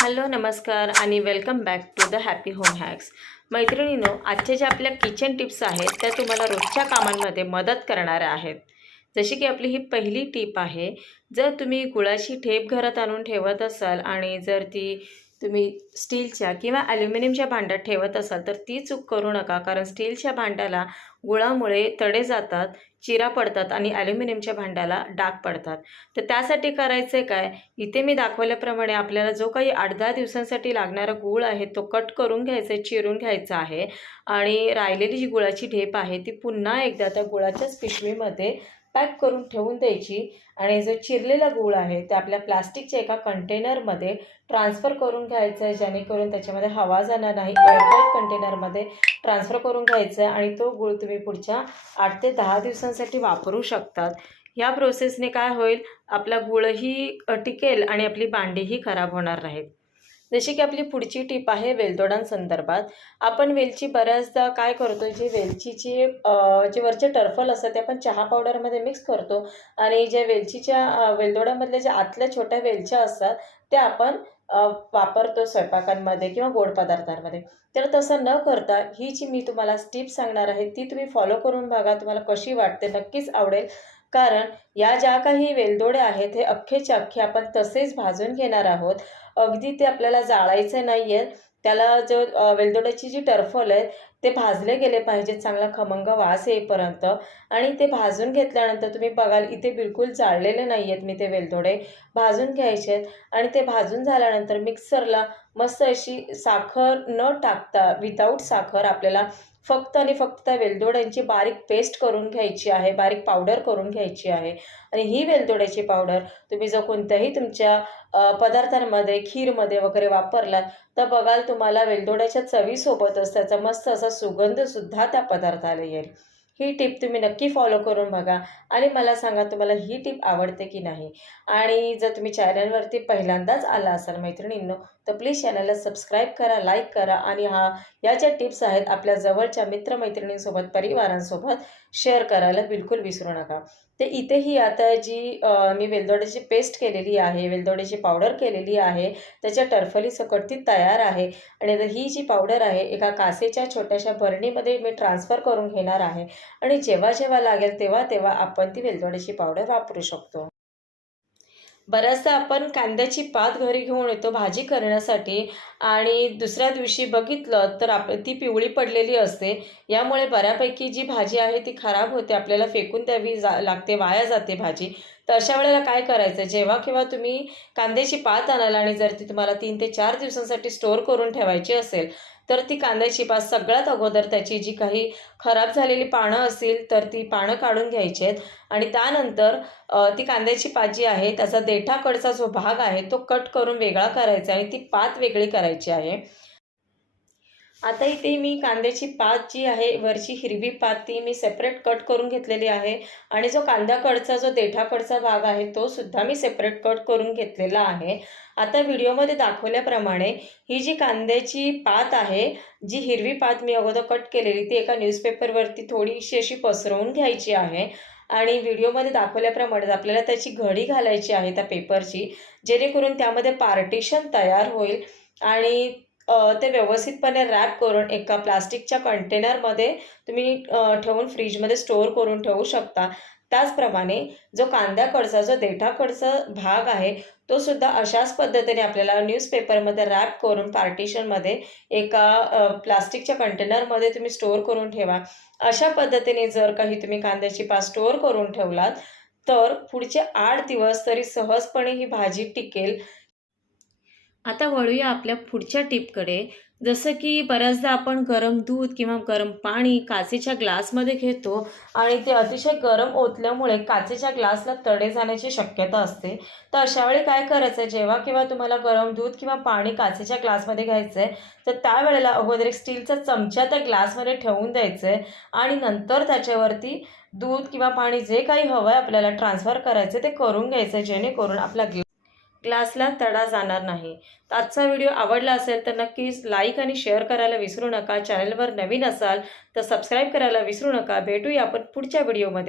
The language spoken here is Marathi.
हॅलो नमस्कार आणि welcome back to the happy home hacks. मैत्रिणीनो आजच्या ज्या आपल्या किचन टिप्स आहेत त्या तुम्हाला रोजच्या कामांमध्ये मदत करणाऱ्या आहेत. जशी की आपली ही पहिली टीप आहे जर तुम्ही गुळाची ठेप घरात आणून ठेवत असाल आणि जर ती तुम्ही स्टीलच्या किंवा ॲल्युमिनियमच्या भांड्यात ठेवत असाल तर ती चूक करू नका. कारण स्टीलच्या भांड्याला गुळामुळे तडे जातात चिरा पडतात आणि ॲल्युमिनियमच्या भांड्याला डाग पडतात. तर त्यासाठी करायचं आहे काय? इथे मी दाखवल्याप्रमाणे आपल्याला जो काही आठ दहा दिवसांसाठी लागणारा गूळ आहे तो कट करून घ्यायचा आहे चिरून घ्यायचा आहे. आणि राहिलेली जी गुळाची ढेप आहे ती पुन्हा एकदा त्या गुळाच्याच पिशवीमध्ये पॅक करून ठेवून द्यायची आणि जो चिरलेला गूळ आहे ते आपल्या प्लास्टिकच्या एका कंटेनरमध्ये ट्रान्सफर करून घ्यायचं आहे जेणेकरून त्याच्यामध्ये हवा जाणार नाही. एअरटाईट कंटेनरमध्ये ट्रान्सफर करून घ्यायचं आहे आणि तो गूळ तुम्ही पुढच्या आठ ते दहा दिवसांसाठी वापरू शकतात. ह्या प्रोसेसने काय होईल? आपला गुळही टिकेल आणि आपली भांडीही खराब होणार नाहीत. जशी की आपली पुढची टीप आहे वेलदोडांसंदर्भात. आपण वेलची बऱ्याचदा काय करतो जी वेलचीची जे वरचे टर्फल असतात ते आपण चहा पावडरमध्ये मिक्स करतो. आणि ज्या वेलचीच्या वेलदोड्यामधल्या ज्या आतल्या छोट्या वेलच्या असतात त्या आपण वापरतो स्वयंपाकांमध्ये किंवा गोड पदार्थांमध्ये. तर तसं न करता ही जी मी तुम्हाला स्टीप सांगणार आहे ती तुम्ही फॉलो करून बघा तुम्हाला कशी वाटते नक्कीच आवडेल. कारण या ज्या काही वेलदोडे आहेत हे अख्खेच्या अख्खे आपण तसेच भाजून घेणार आहोत. अगदी ते आपल्याला जाळायचे नाही आहेत त्याला जो वेलदोड्याची जी टर्फल आहे ते भाजले गेले पाहिजेत चांगला खमंग वास येईपर्यंत. आणि ते भाजून घेतल्यानंतर तुम्ही बघाल इथे बिलकुल जाळलेले नाही आहेत मी ते वेलदोडे. भाजून घ्यायचे आहेत आणि ते भाजून झाल्यानंतर मिक्सरला मस्त अशी साखर न टाकता विदाऊट साखर आपल्याला फक्त आणि फक्त त्या वेलदोड्यांची बारीक पेस्ट करून घ्यायची आहे बारीक पावडर करून घ्यायची आहे. आणि ही वेलदोड्याची पावडर तुम्ही जर कोणत्याही तुमच्या पदार्थांमध्ये खीरमध्ये वगैरे वापरलात तर बघाल तुम्हाला वेलदोड्याच्या चवीसोबतच त्याचा मस्त असा सुगंधसुद्धा त्या पदार्थाला येईल. ही टिप तुम्ही नक्की फॉलो करून बघा आणि मला सांगा तुम्हाला ही टिप आवडते की नाही. आणि जर तुम्ही चॅनलवरती पहिल्यांदाच आला असाल मैत्रिणींनो तर प्लीज चॅनलला सबस्क्राईब करा लाईक करा आणि हा या ज्या टिप्स आहेत आपल्या जवळच्या मित्रमैत्रिणींसोबत परिवारांसोबत शेअर करायला बिलकुल विसरू नका. ते इथेही आता जी मी वेलदोड्याची पेस्ट केलेली आहे वेलदोड्याची पावडर केलेली आहे त्याच्या टर्फली सकट ती तयार आहे आणि आता ही जी पावडर आहे एका कासेच्या छोट्याशा भरणीमध्ये मी ट्रान्सफर करून घेणार आहे आणि जेव्हा जेव्हा लागेल तेव्हा तेव्हा आपण ती वेलदोड्याची पावडर वापरू शकतो. बऱ्याचदा आपण कांद्याची पात घरी घेऊन येतो भाजी करण्यासाठी. आणि दुसऱ्या दिवशी बघितलं तर आप ती पिवळी पडलेली असते. यामुळे बऱ्यापैकी जी भाजी आहे ती खराब होते. आपल्याला फेकून द्यावी जा लागते वाया जाते भाजी. तर अशा वेळेला काय करायचं? जेव्हा केव्हा तुम्ही कांद्याची पात आणाल आणि जर ती तुम्हाला तीन ते चार दिवसांसाठी स्टोअर करून ठेवायची असेल तर ती कांद्याची पात सगळ्यात अगोदर त्याची जी काही खराब झालेली पानं असतील तर ती पानं काढून घ्यायची आहेत. आणि त्यानंतर ती कांद्याची पात जी आहे त्याचा देठाकडचा जो भाग आहे तो कट करून वेगळा करायचा आणि ती पात वेगळी करायची आहे. आता इथे मी कांद्याची पात जी आहे वरची हिरवी पात ती मी सेपरेट कट करून घेतलेली आहे. आणि जो कांद्याकडचा जो देठाकडचा भाग आहे तो सुद्धा मी सेपरेट कट करून घेतलेला आहे. आता व्हिडिओमध्ये दाखवल्याप्रमाणे ही जी कांद्याची पात आहे जी हिरवी पात मी अगोदर कट केलेली ती एका न्यूजपेपरवरती थोडीशी अशी पसरवून घ्यायची आहे. आणि व्हिडिओमध्ये दाखवल्याप्रमाणे आपल्याला त्याची घडी घालायची आहे त्या पेपरची जेणेकरून त्यामध्ये पार्टिशन तयार होईल. आणि ते व्यवस्थितपणे रॅप करून एका प्लास्टिकच्या कंटेनरमध्ये तुम्ही ठेवून फ्रीजमध्ये स्टोअर करून ठेवू शकता. त्याचप्रमाणे जो कांद्याकडचा जो देठाकडचा भाग आहे तो सुद्धा अशाच पद्धतीने आपल्याला न्यूजपेपरमध्ये रॅप करून पार्टिशनमध्ये एका प्लास्टिकच्या कंटेनरमध्ये तुम्ही स्टोअर करून ठेवा. अशा पद्धतीने जर काही तुम्ही कांद्याची पात स्टोअर करून ठेवलात तर पुढचे आठ दिवस तरी सहजपणे ही भाजी टिकेल. आता वळूया आपल्या पुढच्या टिपकडे. जसं की बऱ्याचदा आपण गरम दूध किंवा गरम पाणी काचेच्या ग्लासमध्ये घेतो आणि ते अतिशय गरम ओतल्यामुळे काचेच्या ग्लासला तडे जाण्याची शक्यता असते. तर अशा वेळी काय करायचं आहे जेव्हा किंवा तुम्हाला गरम दूध किंवा पाणी काचेच्या ग्लासमध्ये घ्यायचं आहे तर त्यावेळेला अगोदर एक स्टीलचा चमचा त्या ग्लासमध्ये ठेवून द्यायचं आहे आणि नंतर त्याच्यावरती दूध किंवा पाणी जे काही हवं आहे आपल्याला ट्रान्सफर करायचं ते करून घ्यायचं आहे जेणेकरून आपला ग्लास क्लासला तडा जाणार नाही. तर आजचा व्हिडिओ आवडला असेल तर नक्कीच लाईक आणि शेअर करायला विसरू नका. चॅनलवर नवीन असाल तर सबस्क्राईब करायला विसरू नका. भेटूया आपण पुढच्या व्हिडिओमध्ये.